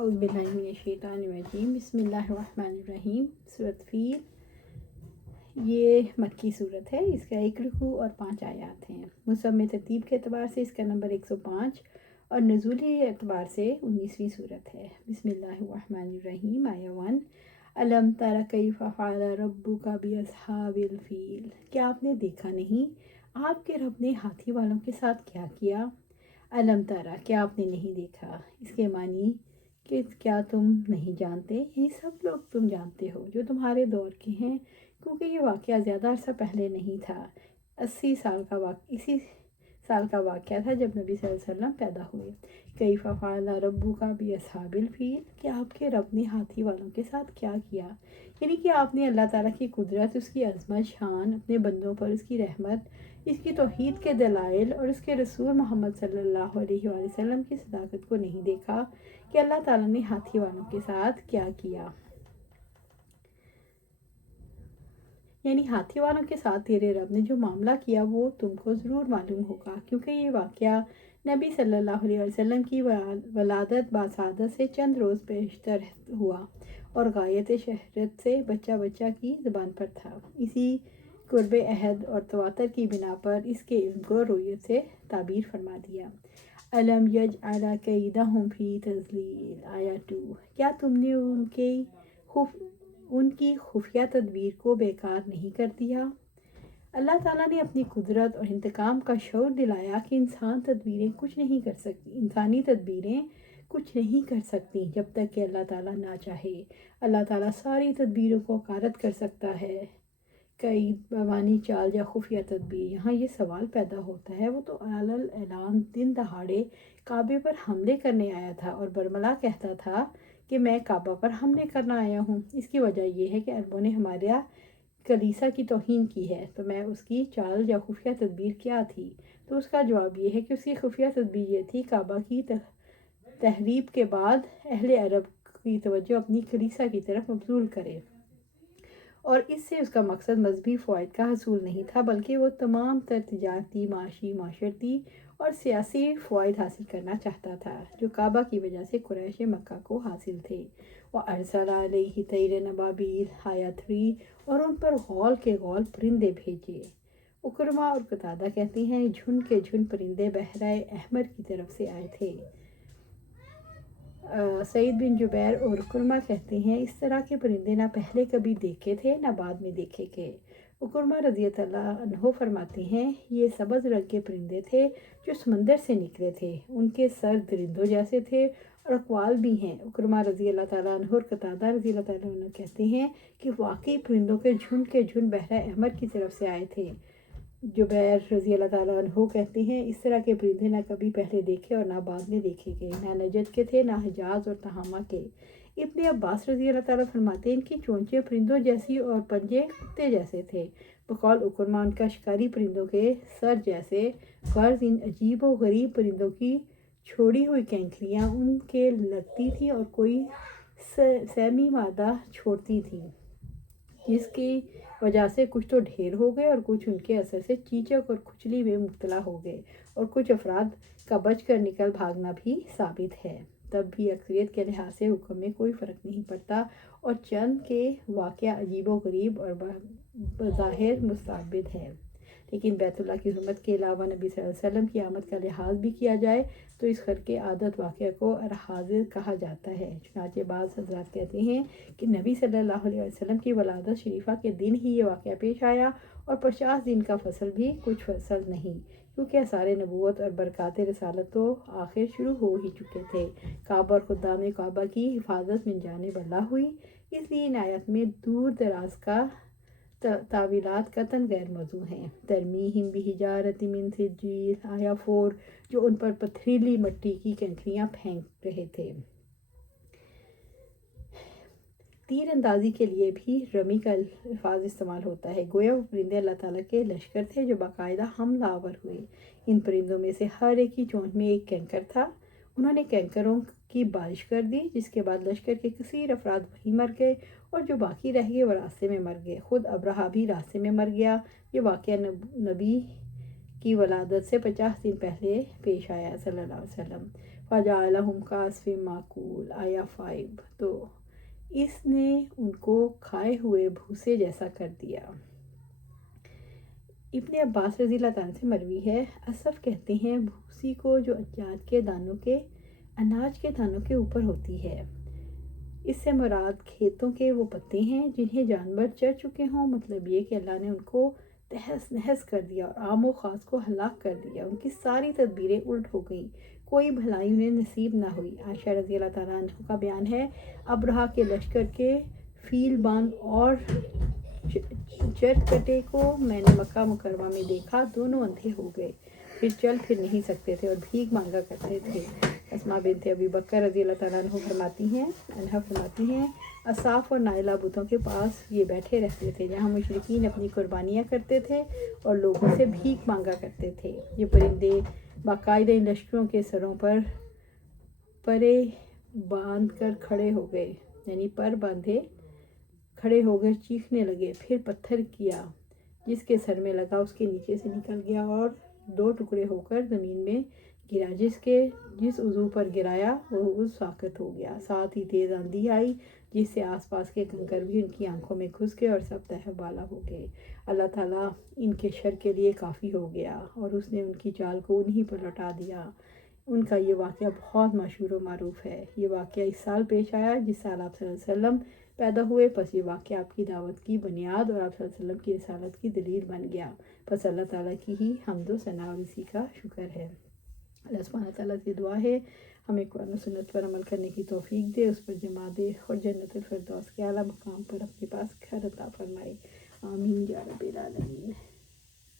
اعوذ باللہ من الشیطان الرجیم، بسم اللہ الرحمن الرحیم۔ سورۃ فیل یہ مکی صورت ہے، اس کا 1 رکوع اور 5 آیات ہیں۔ مصحف میں ترتیب کے اعتبار سے اس کا نمبر 105 اور نزولی اعتبار سے 19ویں صورت ہے۔ بسم اللہ الرحمن الرحیم۔ آیہ 1، الم تر کیف فعل ربک باصحاب الفیل، کیا آپ نے دیکھا نہیں آپ کے رب نے ہاتھی والوں کے ساتھ کیا کیا؟ الم ترا، کیا آپ نے نہیں دیکھا، اس کے معنی کہ کیا تم نہیں جانتے؟ یہ سب لوگ تم جانتے ہو جو تمہارے دور کے ہیں، کیونکہ یہ واقعہ زیادہ عرصہ پہلے نہیں تھا، اسی سال کا واقعہ تھا جب نبی صلی اللہ علیہ وسلم پیدا ہوئے۔ کیف فعل ربک باصحاب الفیل، کہ آپ کے رب نے ہاتھی والوں کے ساتھ کیا کیا، یعنی کہ آپ نے اللہ تعالیٰ کی قدرت، اس کی عظمت شان، اپنے بندوں پر اس کی رحمت، اس کی توحید کے دلائل اور اس کے رسول محمد صلی اللہ علیہ وآلہ وسلم کی صداقت کو نہیں دیکھا کہ اللہ تعالیٰ نے ہاتھی والوں کے ساتھ کیا کیا؟ یعنی ہاتھی والوں کے ساتھ تیرے رب نے جو معاملہ کیا وہ تم کو ضرور معلوم ہوگا، کیونکہ یہ واقعہ نبی صلی اللہ علیہ وسلم کی ولادت باسعادت سے چند روز پیشتر ہوا اور غایت شہرت سے بچہ کی زبان پر تھا۔ اسی قرب عہد اور تواتر کی بنا پر اس کے علم کو رویت سے تعبیر فرما دیا۔ الم یجعل کیدہم فی تضلیل، آیہ 2، کیا تم نے ان کی خفیہ تدبیر کو بیکار نہیں کر دیا؟ اللہ تعالیٰ نے اپنی قدرت اور انتقام کا شعور دلایا کہ انسانی تدبیریں کچھ نہیں کر سکتی جب تک کہ اللہ تعالیٰ نہ چاہے۔ اللہ تعالیٰ ساری تدبیروں کو غارت کر سکتا ہے۔ کئی بوانی چال یا خفیہ تدبیر، یہاں یہ سوال پیدا ہوتا ہے، وہ تو اعلان دن دہاڑے کعبے پر حملے کرنے آیا تھا اور برملا کہتا تھا کہ میں کعبہ پر حملے کرنا آیا ہوں۔ اس کی وجہ یہ ہے کہ عربوں نے ہمارا کلیسا کی توہین کی ہے، تو میں اس کی چال یا خفیہ تدبیر کیا تھی؟ تو اس کا جواب یہ ہے کہ اس کی خفیہ تدبیر یہ تھی کعبہ کی تحریب کے بعد اہل عرب کی توجہ اپنی کلیسا کی طرف مبذول کرے، اور اس سے اس کا مقصد مذہبی فوائد کا حصول نہیں تھا، بلکہ وہ تمام تر تجارتی، معاشی، معاشرتی اور سیاسی فوائد حاصل کرنا چاہتا تھا جو کعبہ کی وجہ سے قریش مکہ کو حاصل تھے۔ وَأَرْسَلَ عَلَيْهِ طَيْرًا أَبَابِيلَ، آیہ 3، اور ان پر غول کے غول پرندے بھیجے۔ اکرمہ اور قتادہ کہتے ہیں جھنڈ کے جھنڈ پرندے بحیرہ احمر کی طرف سے آئے تھے۔ سعید بن جبیر اور اکرمہ کہتے ہیں اس طرح کے پرندے نہ پہلے کبھی دیکھے تھے نہ بعد میں دیکھے گئے۔ اکرمہ رضی اللہ عنہ فرماتے ہیں یہ سبز رنگ کے پرندے تھے جو سمندر سے نکلے تھے، ان کے سر درندوں جیسے تھے اور اقوال بھی ہیں۔ اکرمہ رضی اللہ تعالیٰ عنہ اور قتادہ رضی اللہ تعالیٰ عنہ کہتے ہیں کہ واقعی پرندوں کے جھنڈ بحیرہ احمر کی طرف سے آئے تھے۔ جبیر رضی اللہ تعالیٰ عنہ کہتے ہیں اس طرح کے پرندے نہ کبھی پہلے دیکھے اور نہ بعد میں دیکھے گئے، نہ نجد کے تھے نہ حجاز اور تہامہ کے۔ ابن عباس رضی اللہ تعالیٰ فرماتے ہیں ان کی چونچیں پرندوں جیسی اور پنجے کتے جیسے تھے۔ بقول اکرمہ ان کا شکاری پرندوں کے سر جیسے، غرض ان عجیب و غریب پرندوں کی چھوڑی ہوئی کینکریاں ان کے لگتی تھی اور کوئی سیمی مادہ چھوڑتی تھی، جس کی وجہ سے کچھ تو ڈھیر ہو گئے اور کچھ ان کے اثر سے چیچک اور کھچلی میں مبتلا ہو گئے، اور کچھ افراد کا بچ کر نکل بھاگنا بھی ثابت ہے۔ تب بھی اکثریت کے لحاظ سے حکم میں کوئی فرق نہیں پڑتا اور چند کے واقعہ عجیب و غریب اور بظاہر مستعبد ہے، لیکن بیت اللہ کی حرمت کے علاوہ نبی صلی اللہ علیہ وسلم کی آمد کا لحاظ بھی کیا جائے تو اس خرق عادت واقعہ کو ارحاضر کہا جاتا ہے۔ چنانچہ بعض حضرات کہتے ہیں کہ نبی صلی اللہ علیہ وسلم کی ولادت شریفہ کے دن ہی یہ واقعہ پیش آیا اور 50 دن کا فصل بھی کچھ فصل نہیں، کیونکہ آثار نبوت اور برکات رسالت تو آخر شروع ہو ہی چکے تھے۔ کعبہ اور خدام کعبہ کی حفاظت من جانب اللہ ہوئی، اس لیے ان آیات میں دور دراز کا تعویلات قطعاً غیر موضوع ہیں۔ ترمیہم بحجارۃ من سجیل، آیہ 4، جو ان پر پتھریلی مٹی کی کنکریاں پھینک رہے تھے۔ تیر اندازی کے لیے بھی رمی کا الفاظ استعمال ہوتا ہے، گویا وہ پرندے اللہ تعالیٰ کے لشکر تھے جو باقاعدہ حملہ آور ہوئے۔ ان پرندوں میں سے ہر ایک کی چونچ میں ایک کینکر تھا، انہوں نے کینکروں کی بارش کر دی، جس کے بعد لشکر کے کثیر افراد وہیں مر گئے اور جو باقی رہ گئے وہ راستے میں مر گئے، خود ابرہہ بھی راستے میں مر گیا۔ یہ واقعہ نبی کی ولادت سے 50 دن پہلے پیش آیا صلی اللہ علیہ وسلم۔ فَجَعَلَهُمْ كَعَصْفٍ مَّأْکُولٍ آیا 5۔ تو اس نے ان کو کھائے ہوئے بھوسے جیسا کر دیا۔ ابن عباس رضی اللہ تعالیٰ سے مروی ہے، اسف کہتے ہیں بھوسی کو جو اناج کے دانوں کے اوپر ہوتی ہے، اس سے مراد کھیتوں کے وہ پتے ہیں جنہیں جانور چر چکے ہوں، مطلب یہ کہ اللہ نے ان کو تہس نہس کر دیا اور عام و خاص کو ہلاک کر دیا، ان کی ساری تدبیریں الٹ ہو گئیں، کوئی بھلائی انہیں نصیب نہ ہوئی۔ عائشہ رضی اللہ تعالیٰ عنہ کا بیان ہے، ابرہہ کے لشکر کے فیل باند اور چرکٹے کو میں نے مکہ مکرمہ میں دیکھا، دونوں اندھے ہو گئے، پھر چل پھر نہیں سکتے تھے اور بھیک مانگا کرتے تھے۔ اسماء بنت ابی بکر رضی اللہ تعالیٰ عنہ فرماتی ہیں اصاف اور نائلہ بتوں کے پاس یہ بیٹھے رہتے تھے جہاں مشرکین اپنی قربانیاں کرتے تھے اور لوگوں سے بھیک مانگا کرتے تھے۔ یہ پرندے باقاعدہ ان لشکروں کے سروں پر پرے باندھ کر کھڑے ہو گئے، یعنی پر باندھے کھڑے ہو گئے، چیخنے لگے، پھر پتھر کیا جس کے سر میں لگا اس کے نیچے سے نکل گیا اور 2 ٹکڑے ہو کر زمین میں گرا، جس عضو پر گرایا وہ عضو ساقط ہو گیا۔ ساتھ ہی تیز آندھی آئی جس سے آس پاس کے کنکر بھی ان کی آنکھوں میں گھس گئے اور سب تہہ بالا ہو گئے۔ اللہ تعالیٰ ان کے شر کے لیے کافی ہو گیا اور اس نے ان کی چال کو انہی پر لوٹا دیا۔ ان کا یہ واقعہ بہت مشہور و معروف ہے۔ یہ واقعہ اس سال پیش آیا جس سال آپ صلی اللہ علیہ وسلم پیدا ہوئے، پس یہ واقعہ آپ کی دعوت کی بنیاد اور آپ صلی اللہ علیہ وسلم کی رسالت کی دلیل بن گیا۔ پس اللہ تعالیٰ کی ہی حمد و ثنا اور اسی کا شکر ہے۔ اللہ سبحانہ تعالیٰ سے دعا ہے ہمیں قرآن و سنت پر عمل کرنے کی توفیق دے، اس پر جما دے اور جنت الفردوس کے اعلیٰ مقام پر اپنے پاس گھر عطا فرمائے۔ آمین یا رب العالمین۔